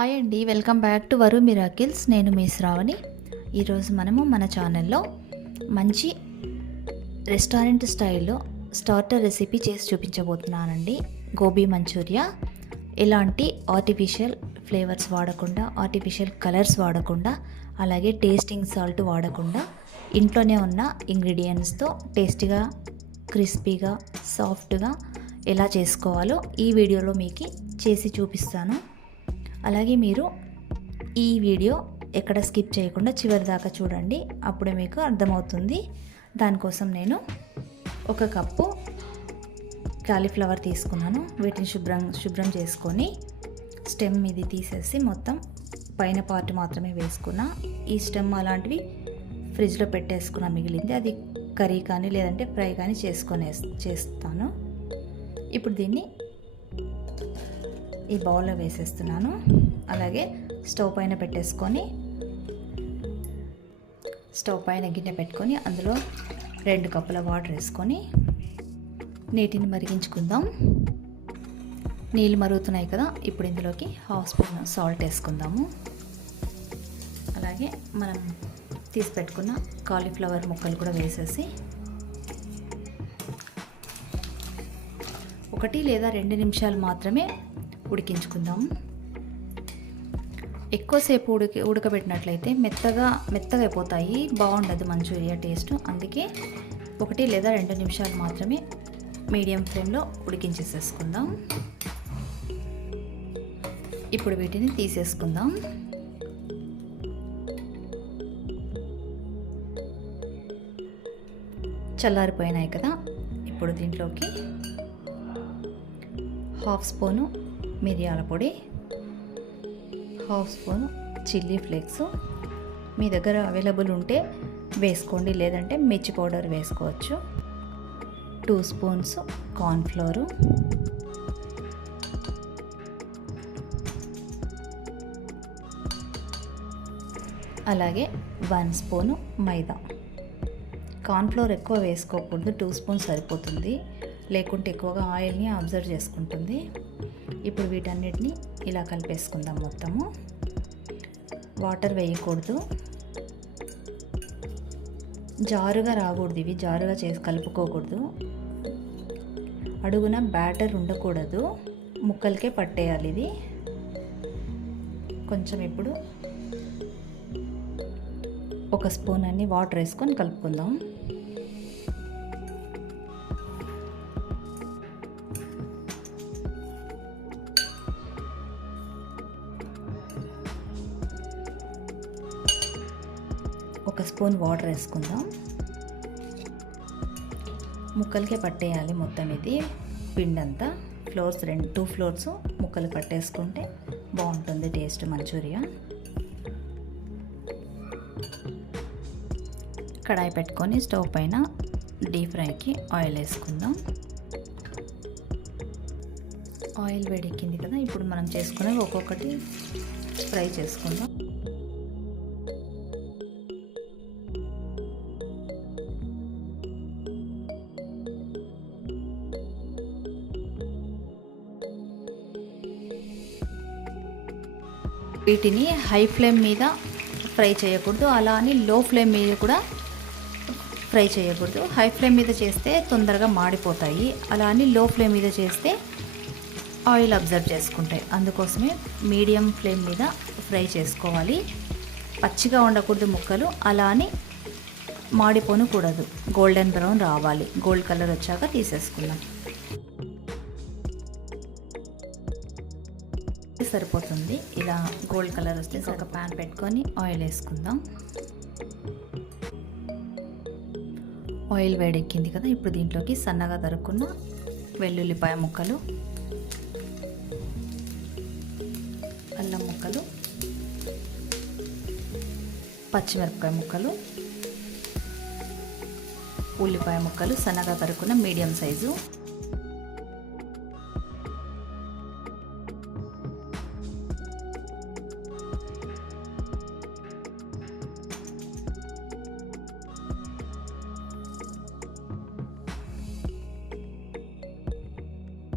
Hi అండి, welcome back to వరు miracles. నేను మీ శ్రావణి. ఈరోజు మనము మన ఛానల్లో మంచి రెస్టారెంట్ స్టైల్లో స్టార్టర్ రెసిపీ చేసి చూపించబోతున్నానండి. గోబీ మంచూరియా. ఎలాంటి ఆర్టిఫిషియల్ ఫ్లేవర్స్ వాడకుండా, ఆర్టిఫిషియల్ కలర్స్ వాడకుండా, అలాగే టేస్టింగ్ సాల్ట్ వాడకుండా ఇంట్లోనే ఉన్న ఇంగ్రీడియంట్స్తో టేస్టీగా, క్రిస్పీగా, సాఫ్ట్గా ఎలా చేసుకోవాలో ఈ వీడియోలో మీకు చేసి చూపిస్తాను. అలాగే మీరు ఈ వీడియో ఎక్కడ స్కిప్ చేయకుండా చివరి దాకా చూడండి, అప్పుడే మీకు అర్థమవుతుంది. దానికోసం నేను 1 కప్పు కాలీఫ్లవర్ తీసుకున్నాను. వీటిని శుభ్రం చేసుకొని స్టెమ్ ఇది తీసేసి మొత్తం పైన పార్ట్ మాత్రమే వేసుకున్నా. ఈ స్టెమ్ అలాంటివి ఫ్రిడ్జ్లో పెట్టేసుకున్న మిగిలింది, అది కర్రీ కానీ లేదంటే ఫ్రై కానీ చేస్తాను. ఇప్పుడు దీన్ని ఈ బౌల్లో వేసేస్తున్నాను. అలాగే స్టవ్ పైన గిన్నె పెట్టుకొని అందులో 2 కప్పుల వాటర్ వేసుకొని నీటిని మరిగించుకుందాం. నీళ్ళు మరుగుతున్నాయి కదా, ఇప్పుడు ఇందులోకి 1/2 స్పూన్ సాల్ట్ వేసుకుందాము. అలాగే మనం తీసి పెట్టుకున్న కాలీఫ్లవర్ ముక్కలు కూడా వేసేసి 1 లేదా 2 నిమిషాలు మాత్రమే ఉడికించుకుందాం. ఎక్కువసేపు ఉడకబెట్టినట్లయితే మెత్తగా అయిపోతాయి, బాగుండదు మంచూరియా టేస్ట్. అందుకే 1 లేదా 2 నిమిషాలు మాత్రమే మీడియం ఫ్లేమ్లో ఉడికించేసేసుకుందాం. ఇప్పుడు వీటిని తీసేసుకుందాం. చల్లారిపోయినాయి కదా, ఇప్పుడు దీంట్లోకి 1/2 స్పూను మిరియాల పొడి, 1/2 స్పూను చిల్లీ ఫ్లేక్స్, మీ దగ్గర అవైలబుల్ ఉంటే వేసుకోండి, లేదంటే మిర్చి పౌడర్ వేసుకోవచ్చు. 2 స్పూన్స్ కార్న్ఫ్లోరు, అలాగే 1 స్పూను మైదా. కార్న్ఫ్లోర్ ఎక్కువ వేసుకోకూడదు, 2 స్పూన్స్ సరిపోతుంది, లేకుంటే ఎక్కువగా ఆయిల్ని అబ్జర్వ్ చేసుకుంటుంది. ఇప్పుడు వీటన్నిటిని ఇలా కలిపేసుకుందాం. మొత్తము వాటర్ వేయకూడదు, జారుగా రాకూడదు, ఇవి జారుగా చేసి కలుపుకోకూడదు. అడుగున బ్యాటర్ ఉండకూడదు, ముక్కలకే పట్టేయాలి ఇది. కొంచెం ఇప్పుడు 1 స్పూన్ అన్ని వాటర్ వేసుకొని కలుపుకుందాం. ఒక స్పూన్ వాటర్ వేసుకుందాం. ముక్కలకే పట్టేయాలి మొత్తం ఇది పిండంతా. 2 ఫ్లోర్స్ ముక్కలు పట్టేసుకుంటే బాగుంటుంది టేస్ట్ మంచూరియా. కడాయి పెట్టుకొని స్టవ్ పైన డీప్ ఫ్రైకి ఆయిల్ వేసుకుందాం. ఆయిల్ వేడెక్కింది కదా, ఇప్పుడు మనం చేసుకునేవి ఒక్కొక్కటి ఫ్రై చేసుకుందాం. వీటిని హై ఫ్లేమ్ మీద ఫ్రై చేయకూడదు, అలా అని లో ఫ్లేమ్ మీద కూడా ఫ్రై చేయకూడదు. హై ఫ్లేమ్ మీద చేస్తే తొందరగా మాడిపోతాయి, అలా అని లో ఫ్లేమ్ మీద చేస్తే ఆయిల్ అబ్జర్వ్ చేసుకుంటాయి. అందుకోసమే మీడియం ఫ్లేమ్ మీద ఫ్రై చేసుకోవాలి. పచ్చిగా ఉండకూడదు ముక్కలు, అలా అని మాడిపోనకూడదు. గోల్డెన్ బ్రౌన్ రావాలి, గోల్డ్ కలర్ వచ్చాక తీసేసుకుందాం. సరిపోతుంది, ఇలా గోల్డ్ కలర్ వస్తే ఒక ప్యాన్ పెట్టుకొని ఆయిల్ వేసుకుందాం. ఆయిల్ వేడెక్కింది కదా, ఇప్పుడు దీంట్లోకి సన్నగా తరుక్కున్న వెల్లుల్లిపాయ ముక్కలు, అల్లం ముక్కలు, పచ్చిమిరపకాయ ముక్కలు, ఉల్లిపాయ ముక్కలు సన్నగా తరుక్కున్న మీడియం సైజు,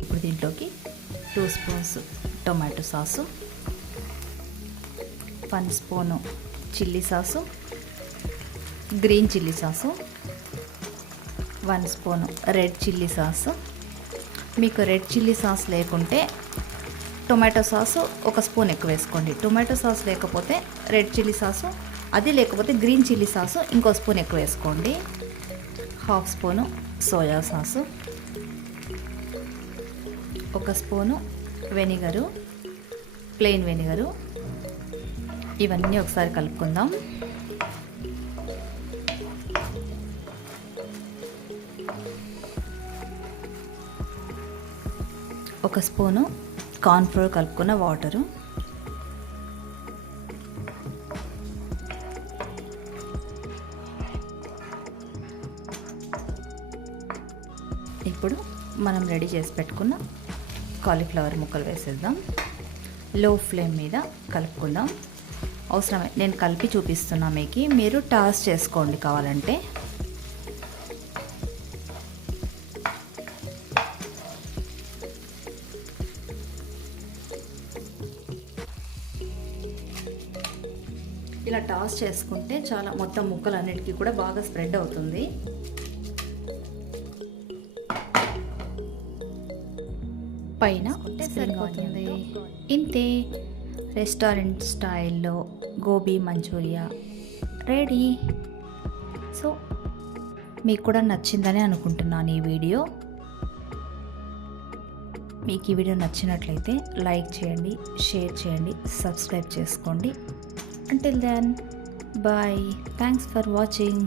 ఇప్పుడు దీంట్లోకి 2 spoons tomato sauce, 1 spoon chilli sauce, green chilli sauce, 1 spoon red chilli sauce. మీకు రెడ్ చిల్లీ సాస్ లేకుంటే టొమాటో సాసు 1 స్పూన్ ఎక్కువ వేసుకోండి. టొమాటో సాస్ లేకపోతే రెడ్ చిల్లీ సాసు, అది లేకపోతే గ్రీన్ చిల్లీ సాసు ఇంకో స్పూన్ ఎక్కువ వేసుకోండి. 1/2 spoon soya sauce, 1 spoon vinegar, plain vinegar. ఇవన్నీ ఒకసారి కలుపుకుందాం. ఒక స్పూను కార్న్ఫ్లోర్ కలుపుకున్న వాటరు, ఇప్పుడు మనం రెడీ చేసి పెట్టుకున్న కాలీఫ్లవర్ ముక్కలు వేసేద్దాం. లో ఫ్లేమ్ మీద కలుపుకుందాం. అవసరమే నేను కలిపి చూపిస్తున్నా మీకు, మీరు టాస్ చేసుకోండి కావాలంటే. ఇలా టాస్ చేసుకుంటే చాలా మొత్తం ముక్కలన్నిటికీ కూడా బాగా స్ప్రెడ్ అవుతుంది. పైన సరిపోతుంది. ఇంతే, రెస్టారెంట్ స్టైల్లో గోబీ మంచూరియా రెడీ. సో మీకు కూడా నచ్చిందని అనుకుంటున్నాను ఈ వీడియో. మీకు ఈ వీడియో నచ్చినట్లయితే లైక్ చేయండి, షేర్ చేయండి, సబ్స్క్రైబ్ చేసుకోండి. Until then, bye. Thanks for watching.